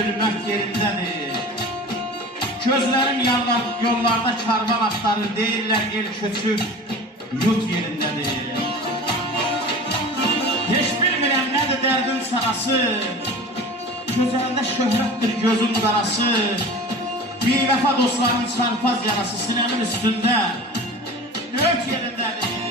ölmək yerindədir. Gözlərim yollarda karvan axtarır, deyirlər el köçüb yurt yerindədir. Heç bilmirəm nədir dərdin sarası, gözəldə şöhrətdir gözün qarası. Bir vəfa dostlarının çarpaz yarası sinəmin üstündə döyük yerindədir.